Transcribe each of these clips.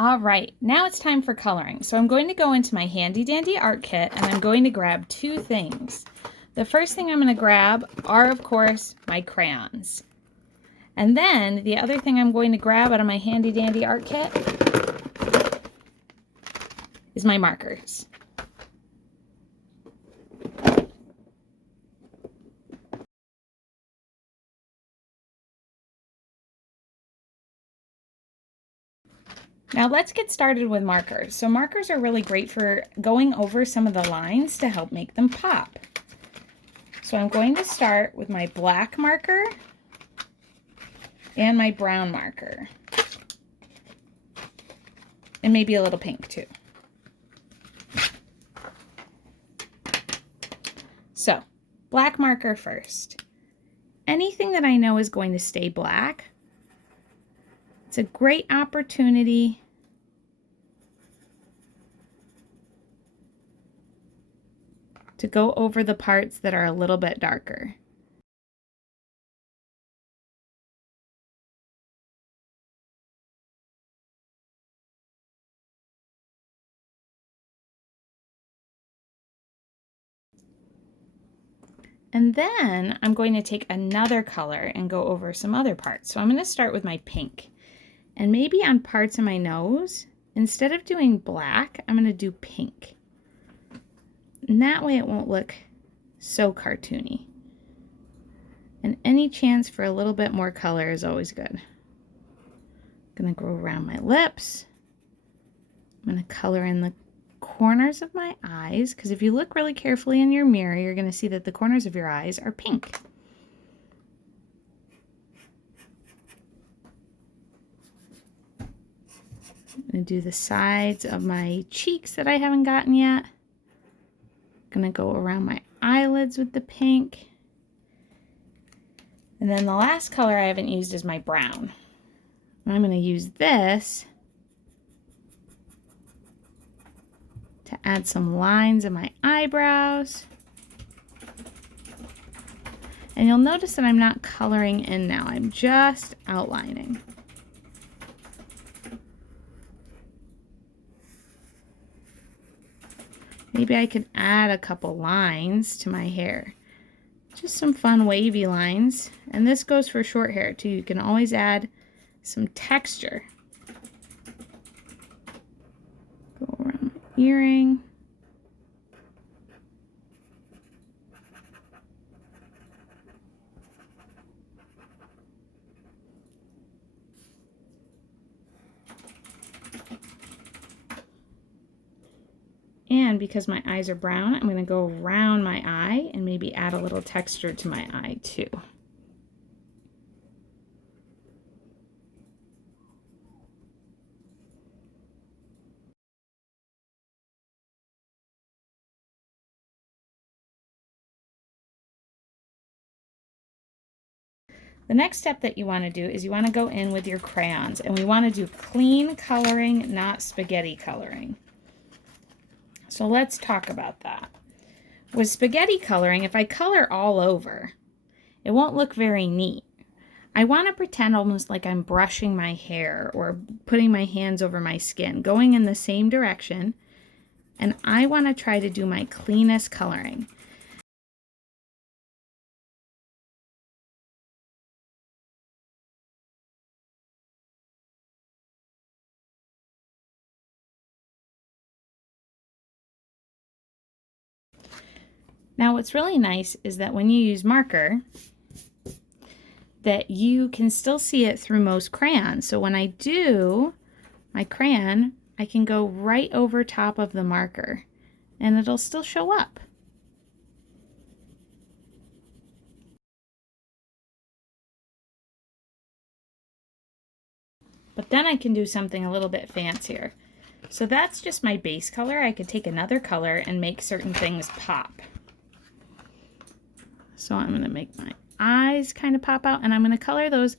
All right, now it's time for coloring. So I'm going to go into my handy dandy art kit and I'm going to grab two things. The first thing I'm going to grab are, of course, my crayons. And then the other thing I'm going to grab out of my handy dandy art kit is my markers. Now let's get started with markers. So markers are really great for going over some of the lines to help make them pop. So I'm going to start with my black marker and my brown marker. And maybe a little pink too. So, black marker first. Anything that I know is going to stay black, it's a great opportunity to go over the parts that are a little bit darker. And then I'm going to take another color and go over some other parts. So I'm going to start with my pink. And maybe on parts of my nose, instead of doing black, I'm going to do pink. And that way it won't look so cartoony. And any chance for a little bit more color is always good. I'm going to go around my lips. I'm going to color in the corners of my eyes, because if you look really carefully in your mirror, you're going to see that the corners of your eyes are pink. I'm going to do the sides of my cheeks that I haven't gotten yet. I'm going to go around my eyelids with the pink. And then the last color I haven't used is my brown. And I'm going to use this to add some lines in my eyebrows. And you'll notice that I'm not coloring in now, I'm just outlining. Maybe I could add a couple lines to my hair. Just some fun wavy lines. And this goes for short hair too. You can always add some texture. Go around my earring. And because my eyes are brown, I'm going to go around my eye and maybe add a little texture to my eye too. The next step that you want to do is you want to go in with your crayons, and we want to do clean coloring, not spaghetti coloring. So let's talk about that. With spaghetti coloring, if I color all over, it won't look very neat. I want to pretend almost like I'm brushing my hair or putting my hands over my skin, going in the same direction, and I want to try to do my cleanest coloring. Now what's really nice is that when you use marker, that you can still see it through most crayons. So when I do my crayon, I can go right over top of the marker and it'll still show up. But then I can do something a little bit fancier. So that's just my base color. I could take another color and make certain things pop. So I'm going to make my eyes kind of pop out, and I'm going to color those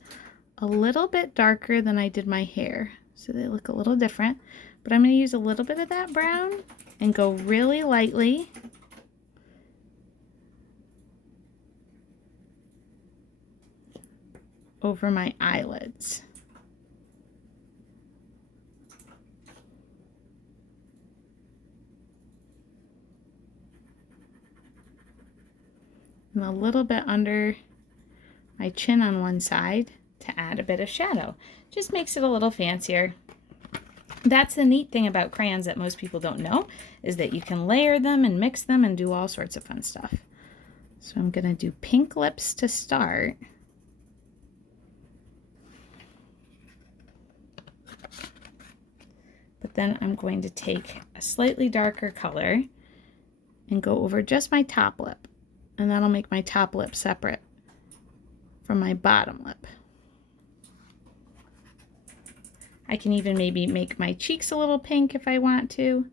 a little bit darker than I did my hair. So they look a little different. But I'm going to use a little bit of that brown and go really lightly over my eyelids. and a little bit under my chin on one side to add a bit of shadow. Just makes it a little fancier. That's the neat thing about crayons that most people don't know, is that you can layer them and mix them and do all sorts of fun stuff. So I'm going to do pink lips to start. But then I'm going to take a slightly darker color and go over just my top lip. And that'll make my top lip separate from my bottom lip. I can even maybe make my cheeks a little pink if I want to.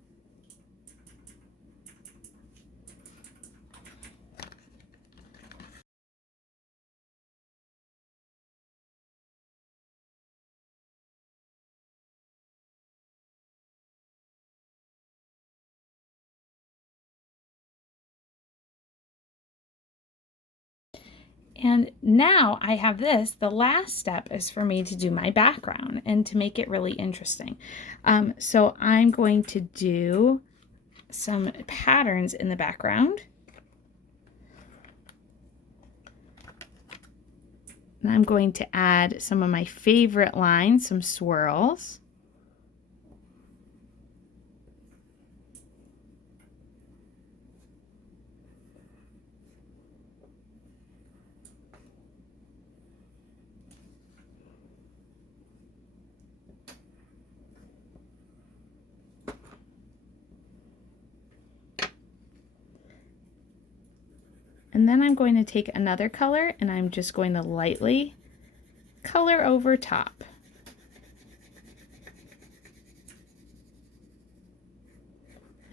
And now I have this. The last step is for me to do my background and to make it really interesting. So I'm going to do some patterns in the background. And I'm going to add some of my favorite lines, some swirls. And then I'm going to take another color and I'm just going to lightly color over top.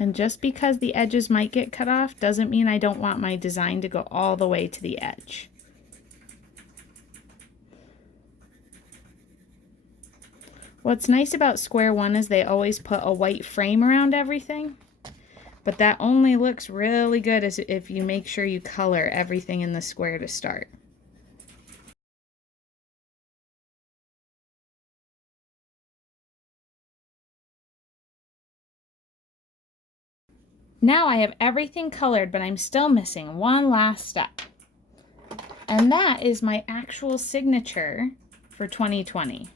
And just because the edges might get cut off doesn't mean I don't want my design to go all the way to the edge. What's nice about Square One is they always put a white frame around everything. But that only looks really good as if you make sure you color everything in the square to start. Now I have everything colored, but I'm still missing one last step. And that is my actual signature for 2020.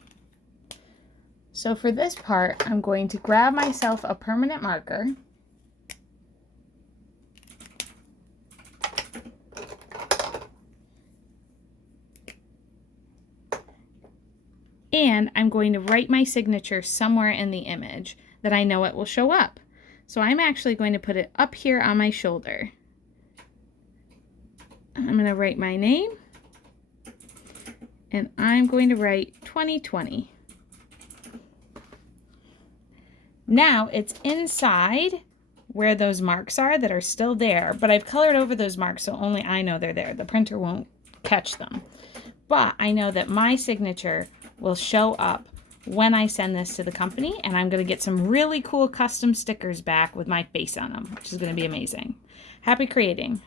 So for this part, I'm going to grab myself a permanent marker. And I'm going to write my signature somewhere in the image that I know it will show up. So I'm actually going to put it up here on my shoulder. I'm going to write my name. And I'm going to write 2020. Now it's inside where those marks are that are still there, but I've colored over those marks so only I know they're there. The printer won't catch them. But I know that my signature will show up when I send this to the company, and I'm going to get some really cool custom stickers back with my face on them, which is going to be amazing. Happy creating!